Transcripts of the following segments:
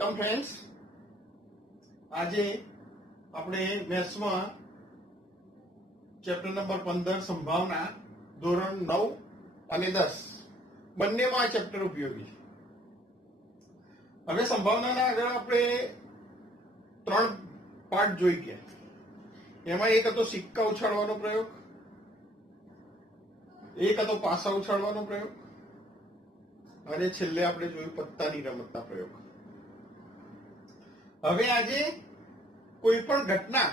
Welcome friends. આજે આપણે મેથ્સમાં chapter number 15 સંભાવના ધોરણ 9 અને 10 બંનેમાં આ ચેપ્ટર ઉપયોગી છે. હવે સંભાવનાના આગળ આપણે 3 પાર્ટ જોઈ ગયા. એમાં એક હતો સિક્કા ઉછાળવાનો પ્રયોગ, એક હતો પાસા ઉછાળવાનો પ્રયોગ અને છેલ્લે આપણે જોયું પત્તાની રમતના પ્રયોગ. હવે આજે કોઈ પણ ઘટના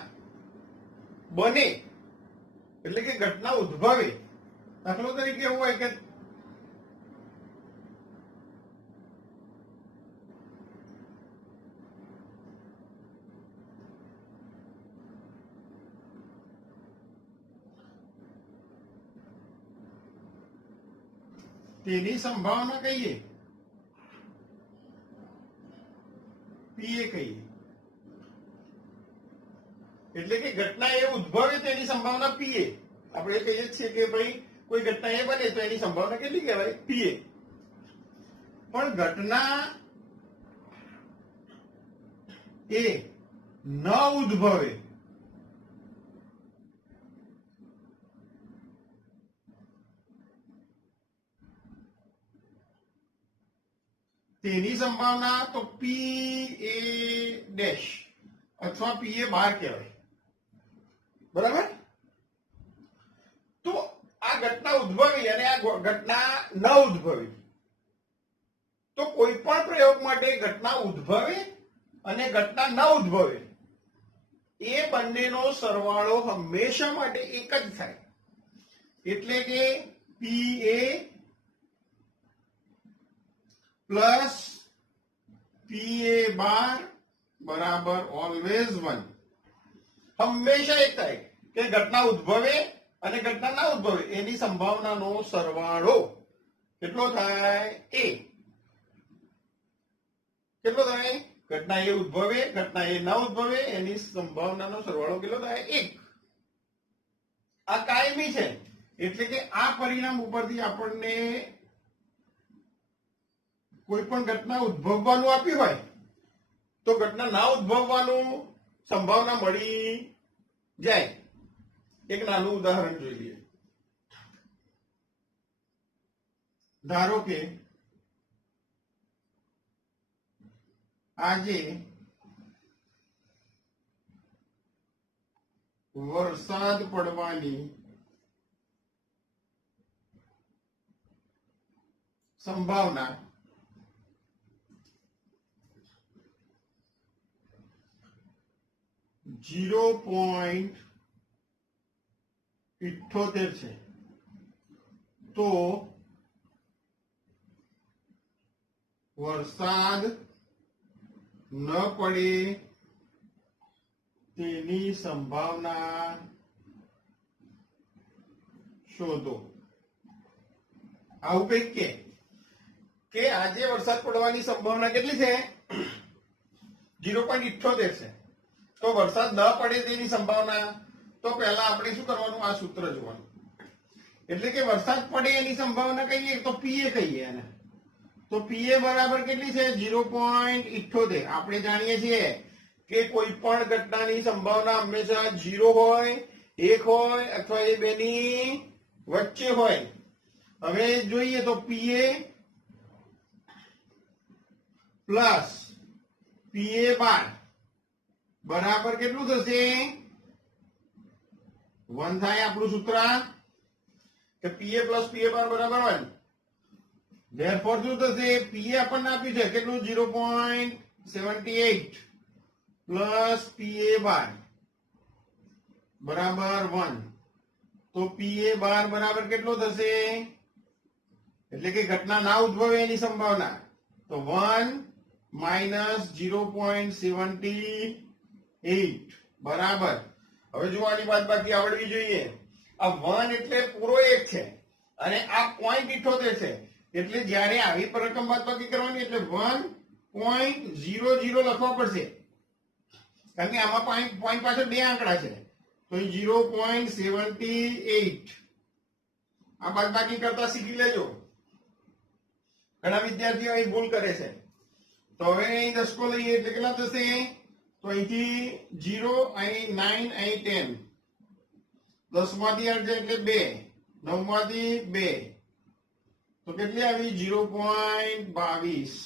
બને એટલે કે ઘટના ઉદ્ભવે, દાખલો તરીકે એવું હોય કે તેની સંભાવના કહીએ પીએ કહીએ, એટલે કે ઘટના એ ઉદ્ભવે તેની સંભાવના પીએ. આપણે કહીએ છીએ કે ભાઈ કોઈ ઘટના એ બને તો એની સંભાવના કેટલી કહેવાય? પીએ. પણ ઘટના એ ન ઉદ્ભવે તેની સંભાવના તો પી એ ડેશ અથવા પી એ બાર કહેવાય. બરાબર? તો આ ઘટના ઉદ્ભવી અને આ ઘટના ન ઉદ્ભવી, તો કોઈ પણ પ્રયોગ માટે ઘટના ઉદ્ભવે અને ઘટના ન ઉદ્ભવે એ બંનેનો સરવાળો હંમેશા માટે એક જ થાય. એટલે કે પી એ પ્લસ પી એ બાર બરાબર ઓલવેઝ 1. હંમેશા એક થાય કે ઘટના ઉદ્ભવે અને ઘટના ના ઉદ્ભવે એની સંભાવનાનો સરવાળો કેટલો થાય? એ. કેટલો થાય? ઘટના એ ઉદ્ભવે, ઘટના એ ના ઉદ્ભવે એની સંભાવનાનો સરવાળો કેટલો થાય? 1. આ કાયમી છે. એટલે કે આ પરિણામ ઉપરથી આપણને કોઈ પણ ઘટના ઉદ્ભવવાનું આપ્યું હોય તો ઘટના ના ઉદ્ભવવાનું સંભાવના મળી જાય. એક નાનું ઉદાહરણ જોઈ લઈએ. ધારો કે આજે વરસાદ પડવાની સંભાવના 0.78 છે. તો વરસાદ ન પડે તેની સંભાવના શોધો. આવું કંઈક કે આજે વરસાદ પડવાની સંભાવના કેટલી છે? 0.78 છે. તો વરસાદ ન પડે તેની સંભાવના, તો પહેલા આપણે શું કરવાનું? આ સૂત્ર જોવાનું. એટલે કે વરસાદ પડે એની સંભાવના કહીએ તો પીએ કહીએ એને. તો પીએ બરાબર કેટલી છે? 0.78. આપણે જાણીએ છીએ કે કોઈ પણ ઘટનાની સંભાવના હંમેશા 0 હોય, 1 હોય અથવા એ બેની વચ્ચે હોય. હવે જોઈએ તો પીએ પ્લસ પીએ બાર બરાબર કેટલું થશે? 1 થાય. આપણું સૂત્ર કે પીએ પ્લસ પીએ બાર બરાબર 1. ધેરફોર શું થશે? પીએ આપણને આપ્યું છે કેટલું? 0.78 પ્લસ પીએ બાર બરાબર 1. તો પીએ બાર બરાબર કેટલો થશે? એટલે કે ઘટના ના ઉદ્ભવે એની સંભાવના તો 1 માઇનસ 0.78 બરાબર. હવે જોવાની બાદબાકી આવડવી જોઈએ. આ 1 એટલે પૂરો 1 છે અને આ 0.78 છે. એટલે જ્યારે આવી રકમ બાદબાકી કરવાની એટલે 1.00 લખવા પડશે, કારણ કે આમાં પોઈન્ટ પાછળ 2 આંકડા છે. તો 0.78 આ બાદબાકી કરતા શીખી લેજો. ઘણા વિદ્યાર્થીઓ અહીં ભૂલ કરે છે. તો હવે અહીં દસકો લઈએ એટલે કેટલા થશે? તો અહીંથી 0, અહીં 9, અહીં 10. 10 માંથી 8 જાય એટલે 2, 9 માંથી 2, તો કેટલી આવી? 0.22.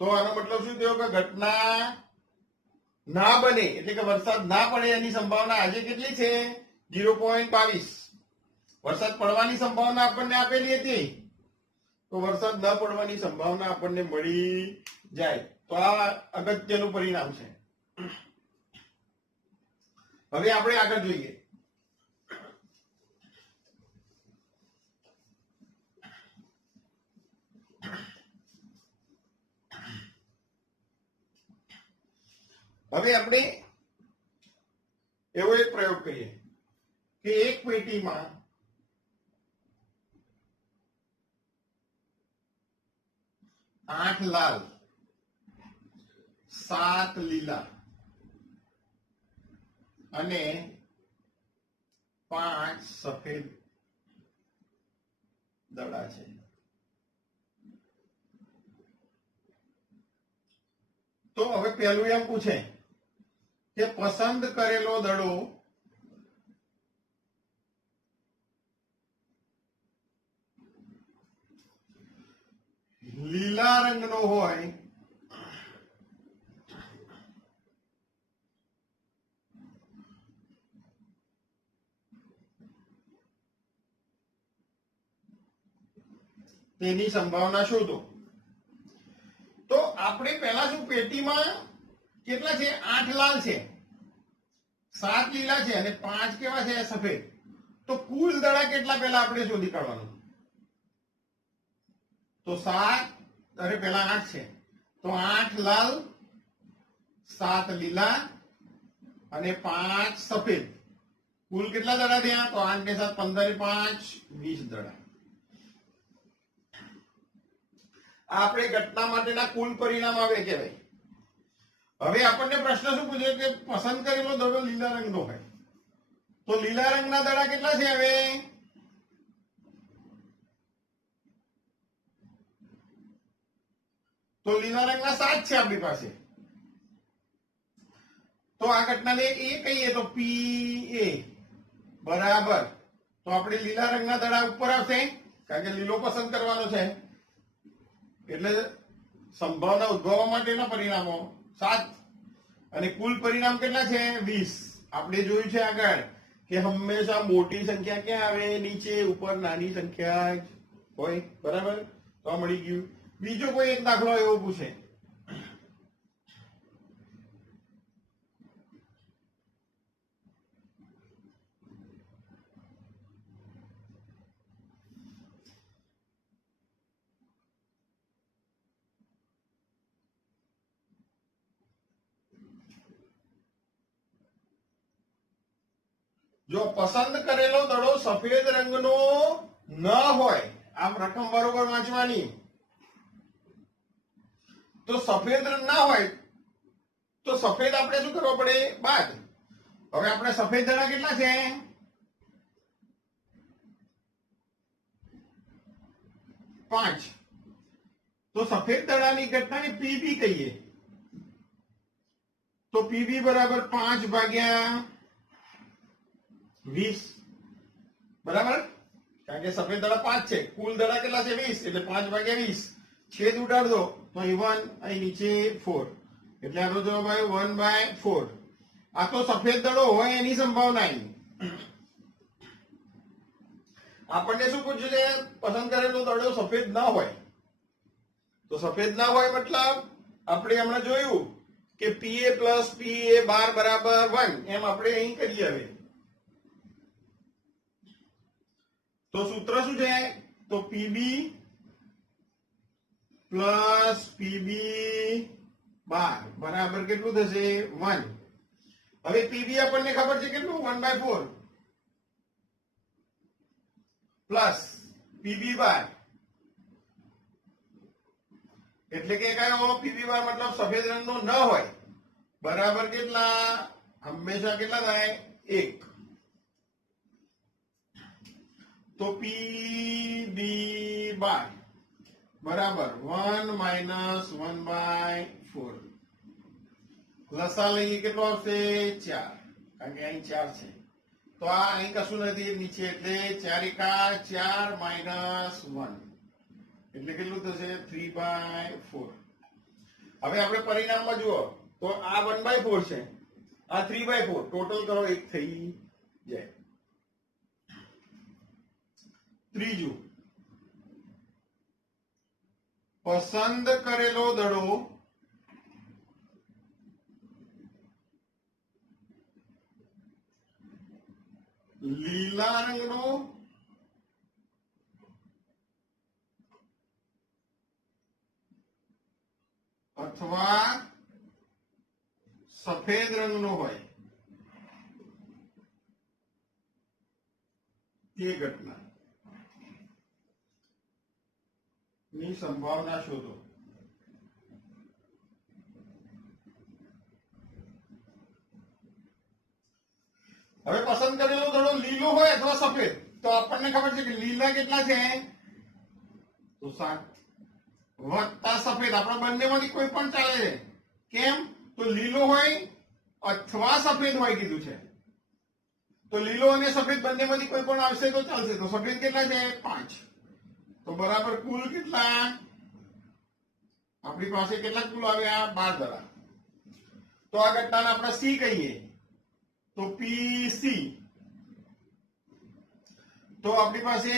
તો આનો મતલબ શું થયો કે ઘટના ના બને એટલે કે વરસાદ ના પડે એની સંભાવના આજે કેટલી છે? 0.22. વરસાદ પડવાની સંભાવના આપણને આપેલી હતી, તો વરસાદ ન પડવાની સંભાવના આપણને મળી જાય. તો આ અગત્યનું પરિણામ છે. હવે આપણે આગળ જોઈએ. હવે આપણે એવો એક પ્રયોગ કરીએ કે એક પેટીમાં 8 લાલ, 7 લીલા અને 5 સફેદ દડા છે. તો હવે પહેલું એમ પૂછે કે પસંદ કરેલો દડો લીલા રંગનો હોય તેની સંભાવના શોધો. તો આપણે પહેલા શું, પેટીમાં કેટલા છે? 8 લાલ છે, 7 લીલા છે અને 5 કેવા છે? સફેદ. તો કુલ દડા કેટલા પહેલા આપણે શોધી કાઢવાનું. તો 7 અરે પહેલા 8 છે, તો 8 લાલ, 7 લીલા અને 5 સફેદ. કુલ કેટલા દડા થયા? તો 8 ને 7 15, 5 20 દડા. આપણે ઘટના માટેના કુલ પરિણામ આવે કહેવાય. હવે આપણને પ્રશ્ન શું પૂછે કે પસંદ કરેલો દડો લીલા રંગનો હોય, તો લીલા રંગના દડા કેટલા છે? હવે તો લીલા રંગના 7 છે આપણી પાસે. તો આ ઘટનાને એ કહીએ તો પી એ બરાબર. તો આપણે લીલા રંગના દડા ઉપર આવશે કારણ કે લીલો પસંદ કરવાનો છે, એટલે સંભાવના ઉદ્ભવવા માટેના પરિણામો 7 અને કુલ પરિણામ કેટલા છે? 20. આપણે જોયું છે આગળ કે હંમેશા મોટી સંખ્યા ક્યાં આવે? નીચે. ઉપર નાની સંખ્યા જ હોય. બરાબર. તો આ મળી ગયું. બીજો કોઈ એક દાખલો એવો પૂછે જો પસંદ કરેલો દડો સફેદ રંગનો ન હોય, આમ રકમ બરોબર વાંચવાની, તો સફેદ રંગ ના હોય તો સફેદ આપણે શું કરવો પડે? બાદ. હવે આપણે સફેદ દડા કેટલા છે? 5. તો સફેદ દડાની ઘટનાને પીબી કહીએ. તો પીબી બરાબર 5 ભાગ્યા 20. બરાબર. કારણ કે સફેદ દડા 5 છે, કુલ દડા કેટલા છે? 20. એટલે 5 ભાગ્યા 20. છેદ ઉડાડ દો તો અહીં 1, અહીં નીચે 4, એટલે આનો જવાબ આવ્યો 1/4. આ તો સફેદ દડો હોય એની સંભાવના. આપણને શું પૂછ્યું છે? પસંદ કરેલો દડો સફેદ ના હોય. તો સફેદ ના હોય મતલબ આપણે હમણાં જોયું કે પીએ પ્લસ પીએ બાર બરાબર 1, એમ આપણે અહીં કરીએ. હવે તો સૂત્ર શું છે? તો પીબી પ્લસ પીબી બાર બરાબર કેટલું થશે? 1. હવે પીબી આપણને ખબર છે કેટલું? 1/4 પ્લસ પીબી બાર એટલે કે કયો? પીબી બાર મતલબ સફેદ રંગનો ન હોય. બરાબર કેટલા? હંમેશા કેટલા થાય? 1. તો પીબી બાર બરાબર 1 માઇનસ 1/4. લસા લઈએ કેટલો આવશે 4, કારણ કે અહીં 4 છે. તો આ અહીં કશું નથી નીચે, એટલે 4 એકા 4 માઇનસ 1 એટલે કેટલું થશે 3/4. હવે આપણે પરિણામમાં જુઓ તો આ 1/4 છે, આ 3/4, ટોટલ કરો 1 થઈ જાય. ત્રીજું, પસંદ કરેલો દડો લીલા રંગનો અથવા સફેદ રંગનો હોય તે ઘટના ની સંભાવના શોધો. હવે પસંદ કરેલો દડો લીલો હોય અથવા સફેદ, તો આપણને ખબર છે કે લીલા કેટલા છે તો 7 વત્તા સફેદ, આપણા બંનેમાંથી કોઈ પણ ચાલે છે. કેમ? તો લીલો હોય અથવા સફેદ હોય કીધું છે, તો લીલો અને સફેદ બંનેમાંથી કોઈ પણ આવશે તો ચાલશે. તો સફેદ કેટલા છે 5, તો બરાબર કુલ કેટલા આપણી પાસે કેટલા કુલ આવ્યા 12 દડા. તો આ ઘટનાને આપણે સી કહીએ, તો પીસી. તો આપણી પાસે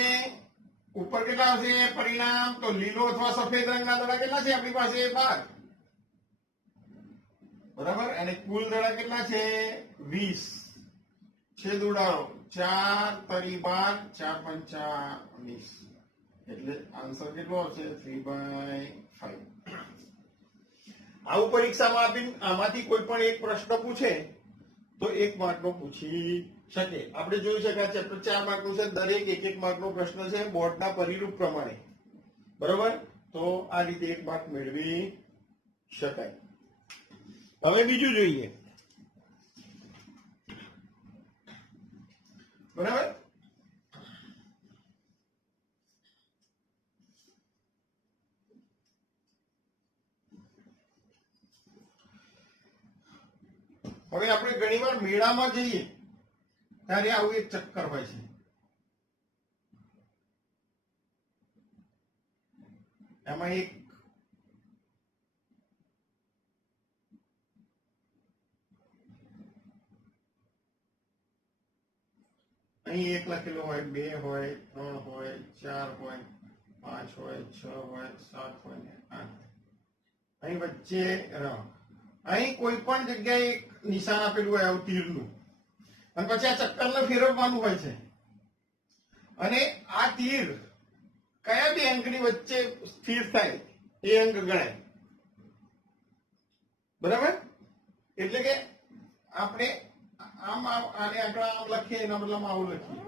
ઉપર કેટલા આવશે પરિણામ, તો લીલો અથવા સફેદ રંગના દડા કેટલા છે આપણી પાસે 12, બરાબર. અને કુલ દડા કેટલા છે 20. છેદ ઉડાડો, 4 તરી 12, 4 પંચા 20, એટલે આન્સર કેટલો આવશે 3/5. આવું પરીક્ષામાં આમાંથી કોઈ પણ એક પ્રશ્ન પૂછે તો 1 માર્કનો પૂછી શકે. આપણે જોઈ શકાય ચેપ્ટર 4 માર્કનું છે, દરેક 1 માર્કનો પ્રશ્ન છે બોર્ડના પરિરૂપ પ્રમાણે, બરોબર. તો આ રીતે 1 માર્ક મેળવી શકાય. હવે બીજું જોઈએ, બરાબર. હવે આપણે ઘણીવાર મેળામાં જઈએ ત્યારે આવું એક ચક્કર હોય છે. એમાં એક અહીં 1 લખેલો હોય, 2 હોય, 3 હોય, 4 હોય, 5 હોય, 6 હોય, 7 હોય ને 8. અહીં વચ્ચે અહીં કોઈ પણ જગ્યાએ એક નિશાન આપેલું હોય આવું તીરનું, અને પછી આ ચક્કરને ફેરવવાનું હોય છે. અને આ તીર કયા બે અંકની વચ્ચે સ્થિર થાય એ અંક ગણાય, બરાબર. એટલે કે આપણે આમ આને આંકડા આમ લખીએ, એના બદલામાં આવું લખીએ.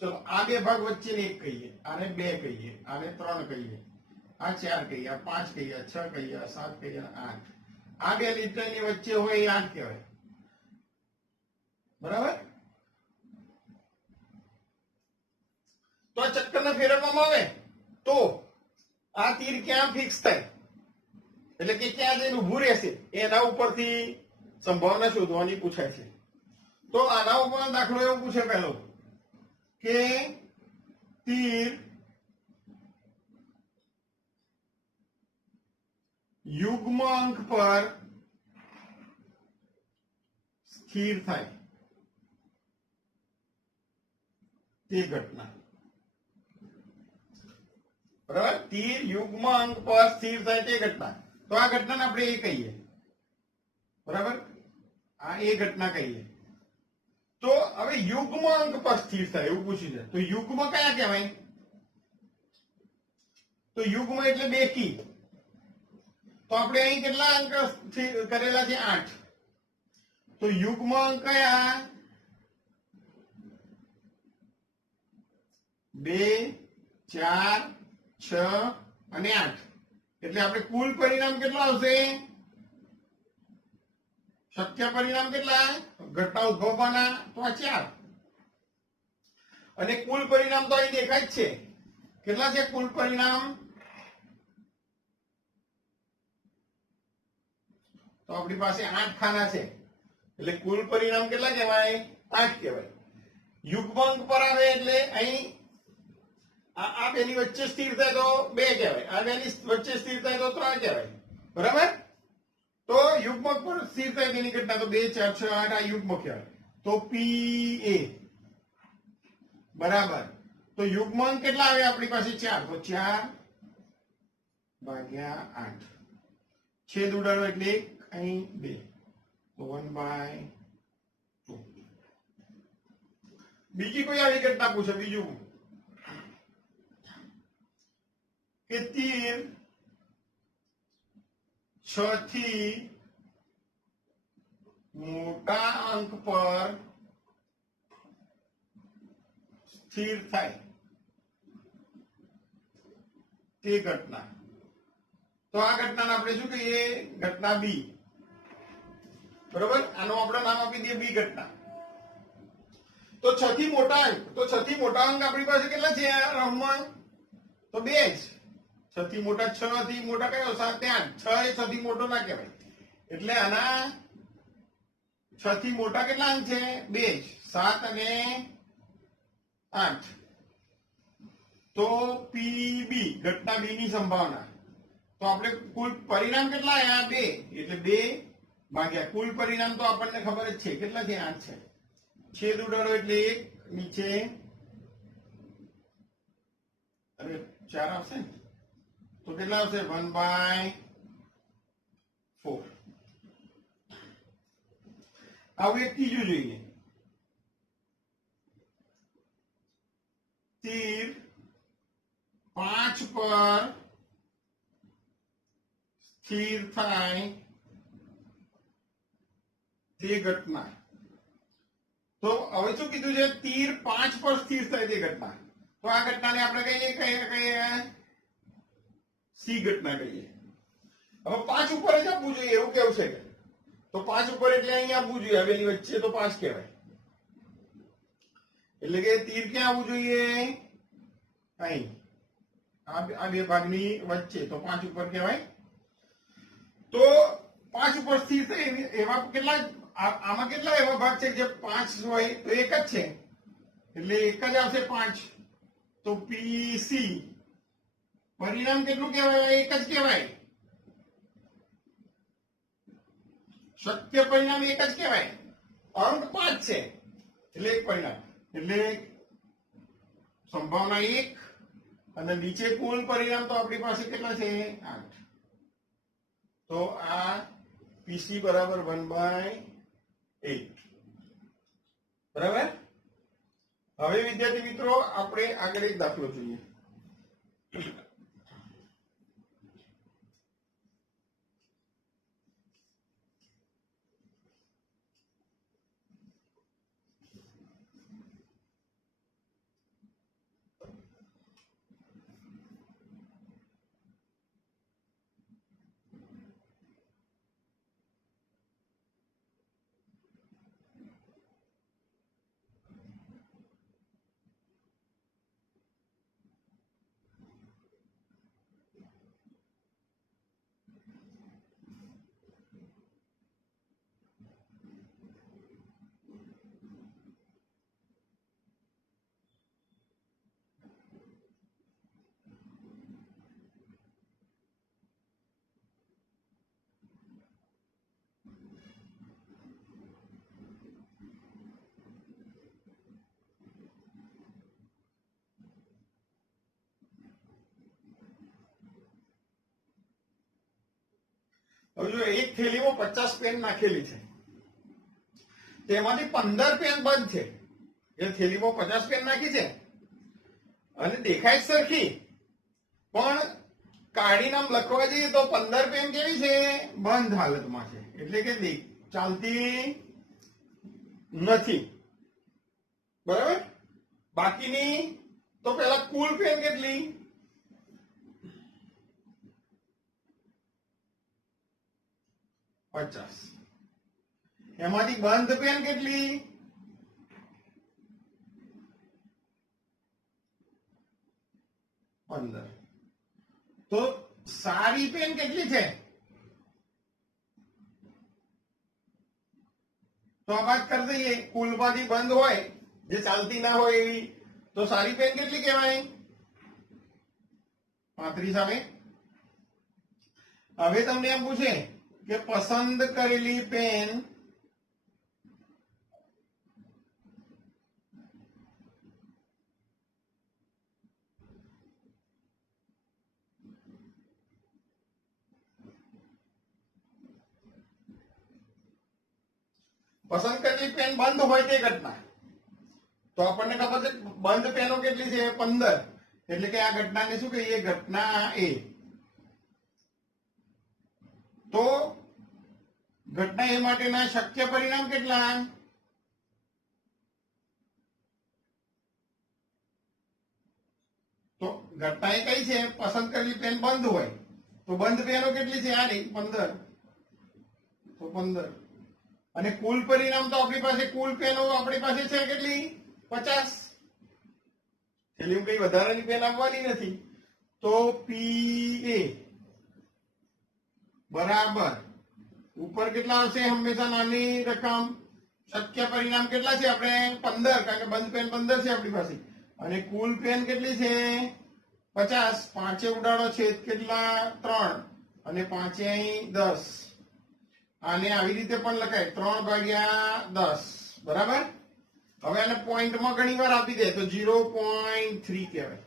ચલો આ બે ભાગ વચ્ચેને 1 કહીએ, આને 2 કહીએ, આને 3 કહીએ, આ 4 કહીએ, આ 5 કહીએ, આ 6 કહીએ, આ 7 કહીએ, 8. આ બે લીટરની વચ્ચે હોય એ 8 કહેવાય, બરાબર. તો આ ચક્કરને ફેરવવામાં આવે તો આ તીર ક્યાં ફિક્સ થાય, એટલે કે ક્યાં જઈને ઊભું રહેશે એના ઉપરથી સંભાવના શોધવાની પૂછાય છે. તો આના ઉપર દાખલો એવો પૂછે પહેલો કે તીર યુગ્મ અંક પર સ્થિર થાય તે ઘટના, બરાબર. તીર યુગ્મ અંક પર સ્થિર થાય તે ઘટના, તો આ ઘટનાને આપણે એ કહીએ, બરાબર. આ એ ઘટના કહીએ. તો હવે યુગ્મ અંક પર સ્થિર થાય એવું પૂછ્યું છે, તો યુગ્મ કયા કહેવાય, તો યુગ્મ એટલે બેકી. તો આપણે અહીં કેટલા અંક કરેલા છે 8, તો યુગ્મ અંક કયા 2, 4, 6 અને 8. એટલે આપણે કુલ પરિણામ કેટલા આવશે, શક્ય પરિણામ કેટલા ઘટના ઉદ્ભવવાના, તો આ 4. અને કુલ પરિણામ તો અહીં દેખાય જ છે. કેટલા છે કુલ પરિણામ? તો આપણી પાસે 8 ખાના છે, એટલે કુલ પરિણામ કેટલા કહેવાય? 8 કહેવાય. યુગ્માંક પર આવે એટલે અહીં આ બેની વચ્ચે સ્થિર થાય તો 2 કહેવાય, આ બેની વચ્ચે સ્થિર થાય તો 3 કહેવાય. બરાબર? તો યુગ્મક પર સ્થિર થાય તેની ઘટના તો 2 4 6 8 આ યુગ્મક કહેવાય. તો પી એ બરાબર. તો યુગ્માંક કેટલા આવે આપણી પાસે? 4. તો 4 ભાગ્યા 8. છેદ ઉડાડો એટલે 1, અહીં 2. તો 1/2. બીજી કોઈ આવી ઘટના પૂછે? બીજું કે તીર 6 થી મોટા અંક પર સ્થિર થાય તે ઘટના. તો આ ઘટનાને આપણે શું કહીએ? ઘટના બી. બરોબર? આનો આપણે નામ આપી દઈએ બી ઘટના. તો 6 થી મોટા અંક, તો 6 થી મોટા અંક આપણી પાસે કેટલા છે રમણ? તો 2 જ. 6 થી મોટા, 6 થી મોટા કયો? 7 8. 6 એ 6 થી મોટો ના કહેવાય, એટલે આના 6 થી મોટા કેટલા અંક છે? 2 જ. 7 અને 8. તો પીબી ઘટના બી ની સંભાવના. તો આપણે કુલ પરિણામ કેટલા આવ્યા? 2. એટલે 2 ભાગ્યા કુલ પરિણામ તો આપણને ખબર જ છે કેટલા છે? 8 છે. છેદ ઉડાડો એટલે 1, નીચે અરે 4 આવશે ને, તો કેટલા આવશે? 1/4. આવું એક ત્રીજું જોઈએ. તીર 5 પર સ્થિર થાય તે ઘટના. તો હવે શું કીધું છે? તીર 5 પર સ્થિર થાય તે ઘટના. તો આ ઘટનાને આપણે કહીએ સી ઘટના કહીએ. હવે 5 ઉપર જ આપવું જોઈએ એવું કેવું છે? તો 5 ઉપર એટલે અહીં આપવું જોઈએ, હવેલી વચ્ચે, તો 5 કહેવાય. એટલે કે તીર ક્યાં આવવું જોઈએ? અહીં આ બે ભાગની વચ્ચે, તો 5 ઉપર કહેવાય. તો 5 ઉપર સ્થિર થાય એવા કેટલા? આમાં કેટલા એવા ભાગ છે જે 5 હોય? તો એક જ છે, એટલે એક જ આવશે 5. તો પીસી પરિણામ કેટલું કહેવાય? એક જ કહેવાય. શક્ય પરિણામ એક જ કહેવાય. અંક 5 છે એટલે એક પરિણામ, એટલે સંભાવના 1. અને નીચે કુલ પરિણામ તો આપણી પાસે કેટલા છે? 8. તો આ પીસી બરાબર 1/8. બરાબર? હવે વિદ્યાર્થી મિત્રો આપણે આગળ એક દાખલો જોઈએ. હવે જો એક થેલીમાં 50 પેન નાખેલી છે, તેમાંથી 15 પેન બંધ છે. એ થેલીમાં 50 પેન નાખી છે અને દેખાય સરખી, પણ કાઢીને આમ લખવા જઈએ તો 15 પેન કેવી છે? બંધ હાલતમાં છે, એટલે કે ચાલતી નથી. બરાબર? બાકીની તો પેલા કુલ પેન કેટલી? 50. એમાંથી બંધ પેન કેટલી? 15. તો સારી પેન કેટલી છે? તો આ વાત કરી દઈએ, કુલમાંથી બંધ હોય, જે ચાલતી ના હોય એવી, તો સારી પેન કેટલી કહેવાય? 35 આવે. હવે તમને એમ પૂછે કે પસંદ કરેલી પેન પસંદ કરેલી પેન બંધ હોય તે ઘટના. તો આપણને ખબર છે બંધ પેનો કેટલી છે? 15. એટલે કે આ ઘટનાને શું કહીએ? ઘટના એ. તો ઘટના એ માટેના શક્ય પરિણામ કેટલા? તો ઘટના એ કઈ છે? પસંદ કરેલી પેન બંધ હોય. તો બંધ પેનો કેટલી છે? આ નહીં, 15. તો 15. અને કુલ પરિણામ તો આપણી પાસે, કુલ પેનો આપણી પાસે છે કેટલી? 50. એટલે કઈ વધારાની પેન આવવાની નથી. તો પી એ બરાબર ઉપર કેટલા આવશે? હંમેશા નાની રકમ. શક્ય પરિણામ કેટલા છે આપણે? 15, કારણ કે બંધ પેન 15 છે આપણી પાસે. અને કુલ પેન કેટલી છે? 50. પાંચે ઉડાડો છેદ કેટલા? 3. અને પાંચે અહીં 10. આને આવી રીતે પણ લખાય, 3/10. બરાબર. હવે આને પોઈન્ટમાં ઘણી વાર આપી દે તો 0.3 કહેવાય.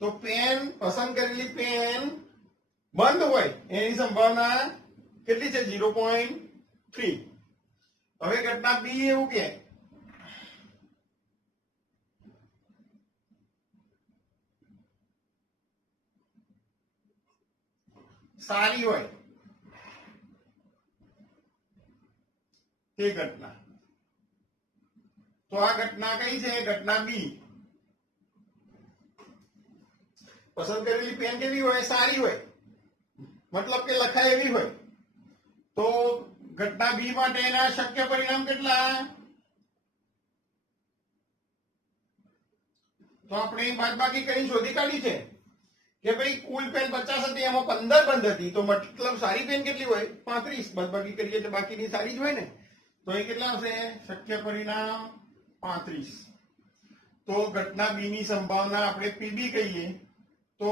તો પેન, પસંદ કરેલી પેન બંધ હોય એની સંભાવના કેટલી છે? 0.3. હવે ઘટના બી એવું કે સારી હોય તે ઘટના. તો આ ઘટના કઈ છે? ઘટના બી. પસંદ કરેલી પેન કેવી હોય? સારી હોય, મતલબ કે લખાય એવી હોય. તો ઘટના બી માટે એના શક્ય પરિણામ કેટલા? તો આપણે બાદબાકી કરી શોધી કાઢી છે કે ભાઈ કુલ પેન 50 હતી, એમાં 15 બંધ હતી. તો મતલબ સારી પેન કેટલી હોય? 35. બાદબાકી કરીએ તો બાકીની સારી જ હોય ને. તો એ કેટલા આવશે? શક્ય પરિણામ 35. તો ઘટના બી ની સંભાવના આપણે પીબી કહીએ. તો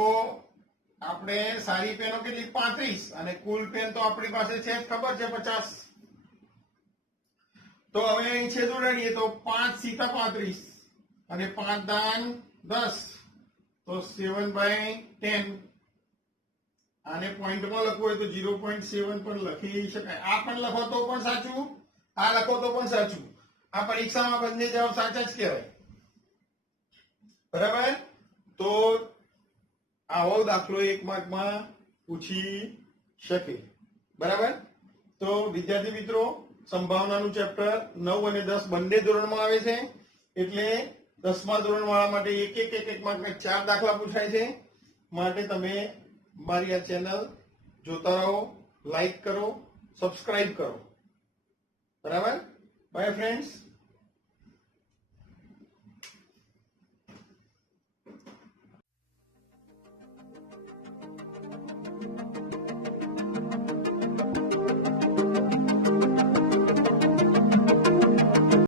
આપણે સારી પેનો કેટલી? 35. અને કુલ પેન તો આપણી પાસે છે ખબર છે 50. તો હવે અહીં છેદ ઉડાડીએ તો 5 સીતા 35 અને 5 દાન 10. તો 7/10. આને પોઈન્ટમાં લખવું હોય તો 0.7 પણ લખી શકાય. આ પણ લખો તો પણ સાચું, આ લખો તો પણ સાચું. આ પરીક્ષામાં બંને જવાબ સાચા જ કહેવાય. બરાબર. તો આવો દાખલો 1 માર્કમાં પૂછી શકે. બરાબર. તો વિદ્યાર્થી મિત્રો, સંભાવનાનું ચેપ્ટર 9 અને 10 બંને ધોરણમાં આવે છે. એટલે 10મા ધોરણ વાળા માટે એક માર્કના 4 દાખલા પૂછાય છે. માટે તમે મારી આ ચેનલ જોતા રહો, લાઈક કરો, સબસ્ક્રાઇબ કરો. બરાબર. By friends.